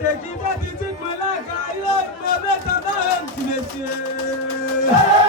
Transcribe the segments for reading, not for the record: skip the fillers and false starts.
Dakika bitik malaka yo mabeta na messieurs.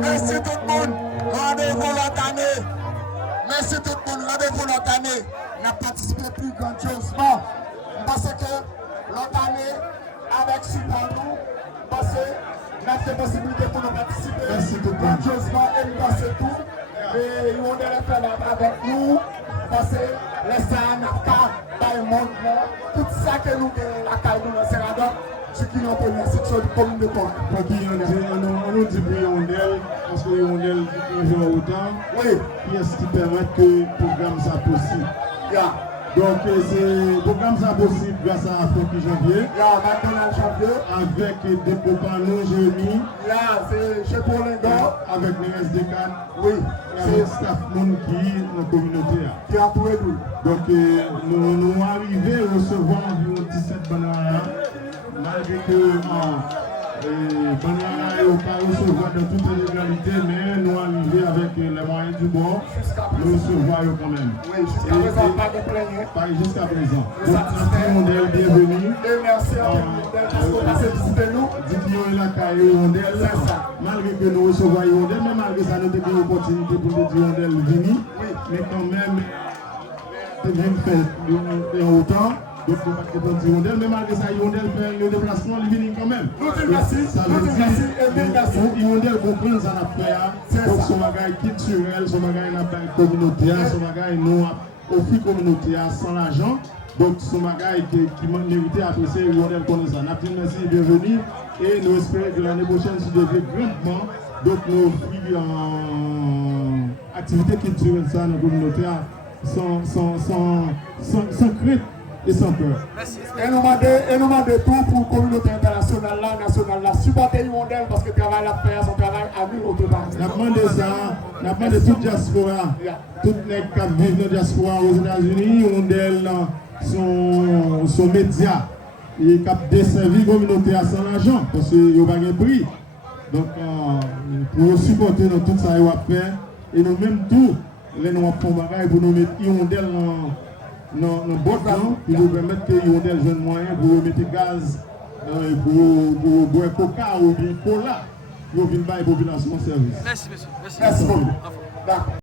Merci tout le monde, rendez-vous l'autre année. On a participé plus grandiosement. Parce que l'autre année, avec Supano, parce que nous avons des possibilités pour nous participer grandiosement et nous passons tout. Et ils vont faire avec nous. parce que les Sanaka, dans le monde, tout ça que nous avons la caille dans le Sénat, ce qui est en première section du commune de Pont. On nous dit pour Yondel, parce que Yondel vit autant. Oui. Qui est-ce qui permet que le programme soit possible? Yeah. Donc, le programme soit possible grâce à Afrique Janvier. Yeah, McDonald's Janvier. Avec des panneaux Jérémy. Là, c'est chez Paulingo. Avec les SDK. Oui. Avec staff monde qui est dans la communauté. Qui a trouvé nous. Donc, nous arrivons à recevoir environ 17 bananes. Malgré que bananes n'ont pas recevoir de toute légalité, mais nous arrivons avec les moyens du bord. Nous recevons quand même. Oui, jusqu'à présent, pas de plaignant. Pas jusqu'à présent. Donc, Didier Rondel, bienvenue. Et merci à vous de visiter nous. Didier est là, Kaye Rondel. Malgré que nous recevons Rondel, mais malgré ça, nous avons une opportunité pour Didier Rondel venir. Mais quand même, c'est bien fait autant. Donc, nous ne pouvons pas Rondel, mais malgré ça, Rondel fait le déplacement, il vient quand même. Nous disons merci, nous disons merci et merci. Rondel comprend ça n'a fait. Donc, son bagage culturel, son bagage n'a pas communautaire, son bagage nous offre communauté sans l'argent. Donc, son bagage qui mérite apprécier, Rondel connaît ça. Nous disons merci, bienvenue. Et nous espérons que l'année prochaine, si nous devons grandement, donc nous offrir en activité culturelle ça, dans la communauté sans crainte. Et sans peur. Et nous demandons tout pour la communauté internationale, nationale, supporter Yondel parce que le travail à faire, son travail à nous au total. Nous demandons ça, nous demandons toute diaspora, toutes les qui vivent dans la diaspora aux États-Unis, Yondel, son média, il a desservi la communauté à sans argent parce qu'il n'y a pas de prix. Donc, pour supporter dans tout ça, il va faire. Et nous même tout, les nous avons fait pour nous mettre Yondel dans le bord qui nous permettre que Yondel jeune moyen pour mettre gaz, pour boire coca ou bien cola, pour venir à la population service. Merci, monsieur. Merci beaucoup. D'accord.